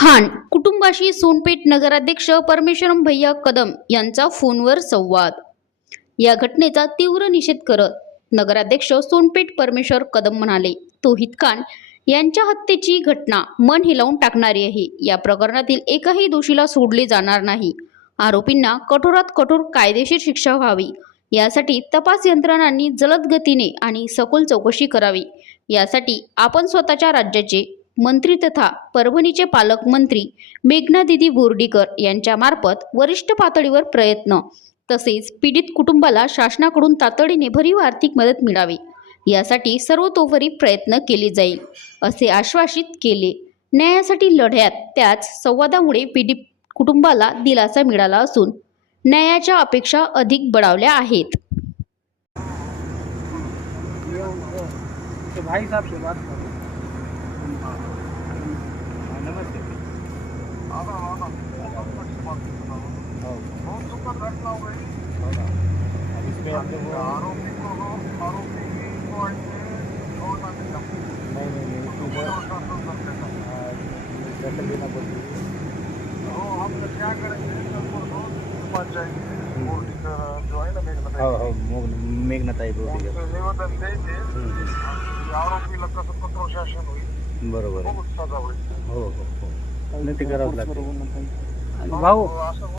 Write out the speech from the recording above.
खान कुटुंबाशी सोनपेठ नगराध्यक्ष परमेश्वरम भैया कदम यांचा फोनवर संवाद। या घटनेचा तीव्र निषेध करत नगराध्यक्ष सोनपेठ परमेश्वर कदम म्हणाले, तौहीद खान यांच्या हत्येची घटना मन हिलावून टाकणारी आहे। या प्रकरणातील एकाही दोषीला सोडले जाणार नाही। आरोपींना कठोरात कठोर कायदेशीर शिक्षा व्हावी यासाठी तपास यंत्रणांनी जलद गतीने आणि सखोल चौकशी करावी। यासाठी आपण स्वतःच्या राज्याचे मंत्री तथा परभणीचे पालकमंत्री मेघना दीदी बोर्डीकर यांच्या मार्फत वरिष्ठ पातळीवर प्रयत्न तसेच पीडित कुटुंबाला शासनाकडून तातडीने भरीव आर्थिक मदत मिळावी यासाठी सर्वतोपरी प्रयत्न केले जाईल असे आश्वासित केले। न्यायासाठी लढ्यात त्याच संवादामुळे पीडित कुटुंबाला दिलासा मिळाला असून न्यायाच्या अपेक्षा अधिक बळावल्या आहेत। तो भाई साहब से बात करो। नमस्ते। बहुत दुखद घटना हो गई। अब इस पे हम लोग आरोपी को छोड़ना नहीं दखल देना पड़ेगी। तो हम लोग क्या करेंगे, सबको बच जाएंगे। बोर्डीकर जो है ना मेघनाताई बोर्डीकर निवेदन देंगे, आरोपीला कसं कठोर शासन होईल, बरोबर आहे। खूप सजा होईल। हो नाही ते करावंच लागतं भाऊ। असं